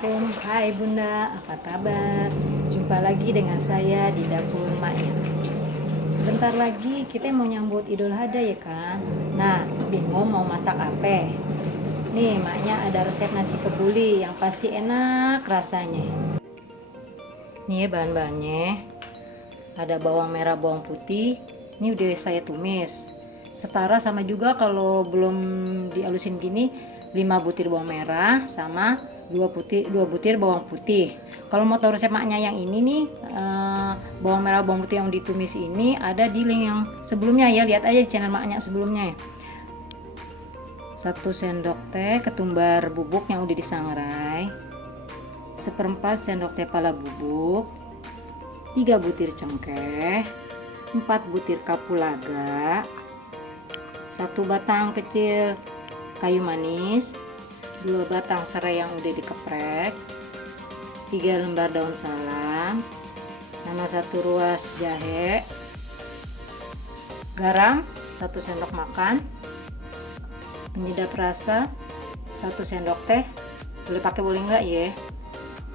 Assalamualaikum, hai Bunda, apa kabar? Jumpa lagi dengan saya di dapur Maknya. Sebentar lagi kita mau nyambut Idul Adha ya kan? Nah, bingung mau masak apa? Nih, Maknya ada resep nasi kebuli yang pasti enak rasanya. Nih ya bahan-bahannya. Ada bawang merah, bawang putih. Ini udah saya tumis. Setara sama juga kalau belum dihalusin gini, 5 butir bawang merah sama 2 butir bawang putih. Kalau mau tahu resep Maknya yang ini nih, bawang merah bawang putih yang ditumis ini ada di link yang sebelumnya ya, lihat aja di channel Maknya sebelumnya. 1 sendok teh ketumbar bubuk yang udah disangrai, 1/4 sendok teh pala bubuk, 3 butir cengkeh, 4 butir kapulaga, 1 batang kecil kayu manis, 2 batang serai yang udah dikeprek, 3 lembar daun salam, sama 1 ruas jahe, garam 1 sendok makan, penyedap rasa 1 sendok teh, boleh pakai boleh enggak ya,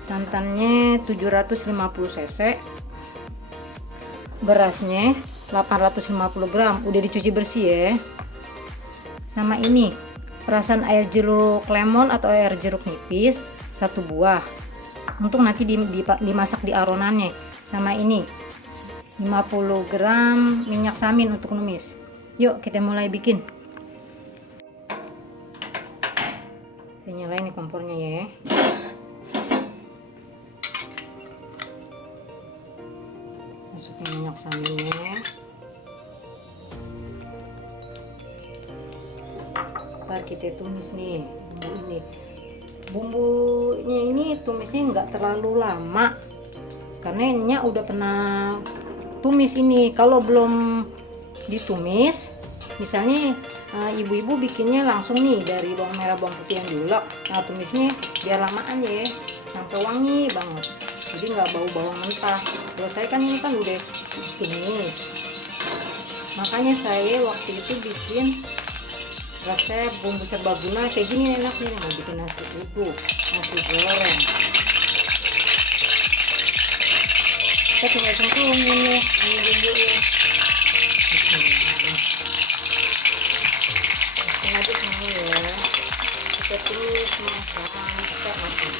santannya 750 cc, berasnya 850 gram udah dicuci bersih ya, sama ini perasan air jeruk lemon atau air jeruk nipis 1 buah untuk nanti dimasak di aronannya, sama ini 50 gram minyak samin untuk numis. Yuk kita mulai bikin. Kita nyalain nih kompornya ya. Masukin minyak saminnya, ntar kita tumis nih bumbunya ini tumisnya nggak terlalu lama karena ininya udah pernah tumis ini. Kalau belum ditumis, misalnya ibu-ibu bikinnya langsung nih dari bawang merah bawang putih yang diulek, nah tumisnya biar lamaan ya sampai wangi banget, jadi nggak bau bawang mentah. Kalau saya kan ini kan udah tumis, makanya saya waktu itu bikin resep bumbu serbaguna kayak gini enak nih, mau bikin nasi uduk, nasi goreng. Kita tinggal cemplungin nih ini bumbunya. Aduk semua ya, kita tumis masak masak.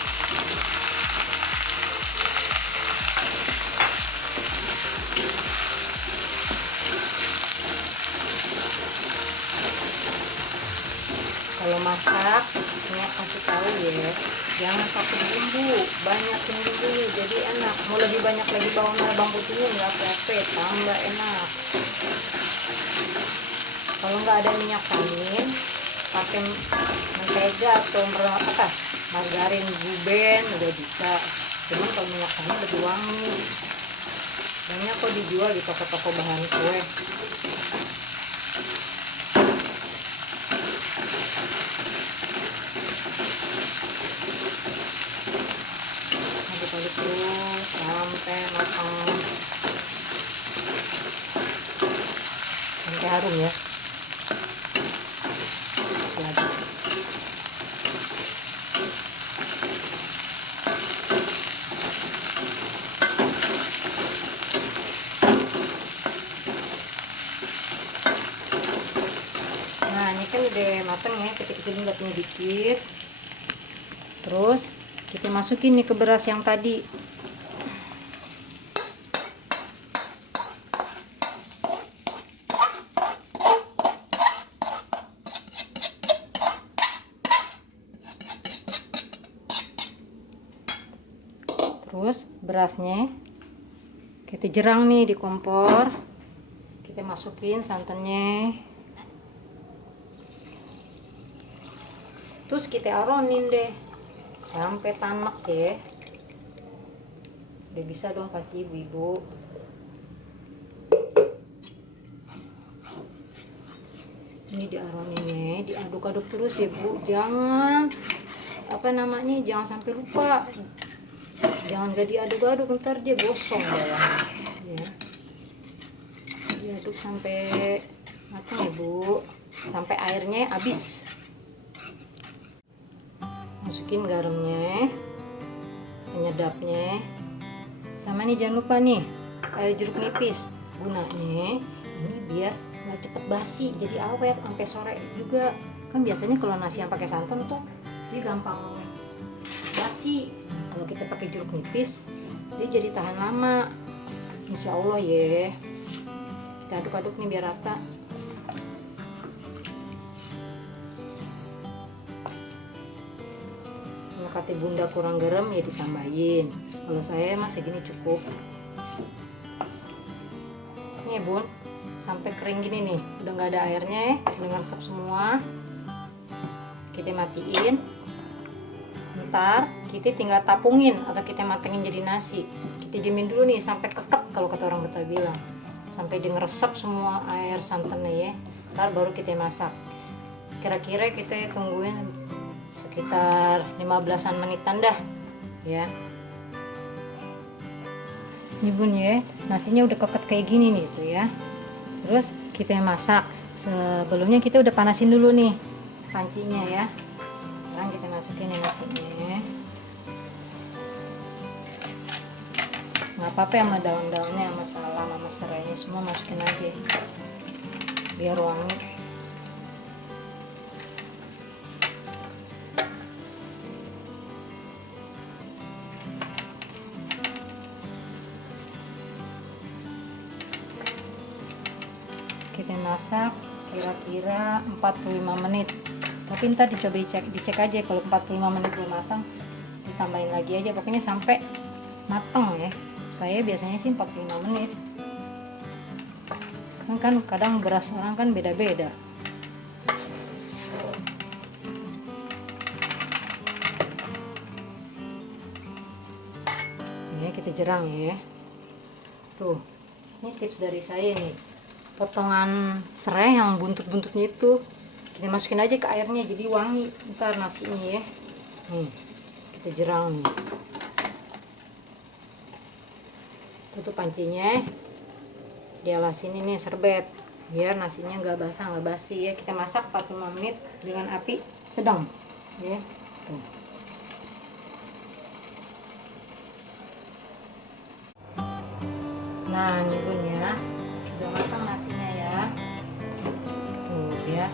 Kalau masak, Nya kasih tahu ya, jangan pakai bumbu, banyakin bumbunya jadi enak. Mau lebih banyak lagi bawang merah bawang putihnya nggak apa-apa, tambah enak. Kalau nggak ada minyak samin, pakai mentega atau margarin guben udah bisa. Cuman kalau minyak samin lebih wangi. Banyak kok dijual di toko-toko bahan kue. Aduk-aduk terus sampai matang, sampai harum ya. Nah ini kan udah matang ya, kita bulatnya dikit, terus kita masukin nih ke beras yang tadi. Terus berasnya kita jerang nih di kompor, kita masukin santannya, terus kita aronin deh sampai tamak ya. Udah bisa dong pasti ibu-ibu. Ini diaroninnya, diaduk-aduk terus ya Bu, jangan jangan sampai lupa, jangan gak diaduk-aduk ntar dia gosong bawahnya ya. Diaduk sampai matang ya Bu, sampai airnya habis. Masukin garamnya, penyedapnya. Sama nih jangan lupa nih air jeruk nipis, gunanya ini biar nggak cepet basi, jadi awet sampai sore juga. Kan biasanya kalau nasi yang pakai santan tuh dia gampang basi. Kalau kita pakai jeruk nipis dia jadi tahan lama, insya Allah ya. Kita aduk-aduk nih biar rata. Kalau kata bunda kurang garam ya ditambahin, kalau saya mah segini cukup. Nih bun, sampai kering gini nih, udah nggak ada airnya ya, udah ngeresap semua. Kita matiin. Ntar kita tinggal tapungin atau kita matengin jadi nasi. Kita diemin dulu nih sampai keket, kalau kata orang Betawi bilang, sampai dia ngeresap semua air santannya ya. Ntar baru kita masak. Kira-kira kita tungguin sekitar 15-an menitan dah ya. Ini bun ya, nasinya udah keket kayak gini nih tuh ya. Terus kita masak. Sebelumnya kita udah panasin dulu nih pancinya ya. Sekarang kita masukin nih nasinya. Nggak apa-apa sama daun-daunnya, sama salam, sama serainya semua masukin aja biar wangi. Kita masak kira-kira 45 menit. Tapi ntar dicoba dicek aja, kalau 45 menit belum matang ditambahin lagi aja, pokoknya sampai matang ya. Saya biasanya sih 45 menit. Kan kadang beras orang kan beda-beda. Ini kita jerang ya. Tuh, ini tips dari saya nih. Potongan serai yang buntut-buntutnya itu kita masukin aja ke airnya jadi wangi ntar nasinya ya. Nih kita jerang nih. Tutup pancinya, dialasin ini serbet biar nasinya nggak basah nggak basi ya. Kita masak 45 menit dengan api sedang ya. Tuh. Nah ini bun ya, udah matang nasinya ya. Tuh ya.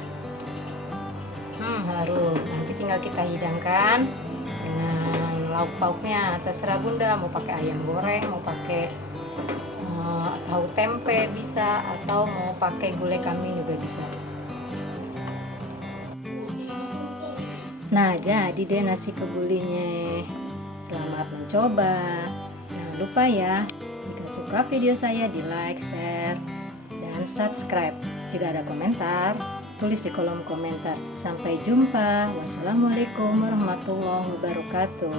Harum. Nanti tinggal kita hidangkan dengan lauk pauknya. Terserah bunda mau pakai ayam goreng, mau pakai tahu tempe bisa, atau mau pakai gulai kambing juga bisa. Nah jadi deh nasi kebulinya. Selamat mencoba. Jangan lupa ya, jika suka video saya di like, share, dan subscribe. Jika ada komentar, tulis di kolom komentar. Sampai jumpa. Wassalamualaikum warahmatullahi wabarakatuh.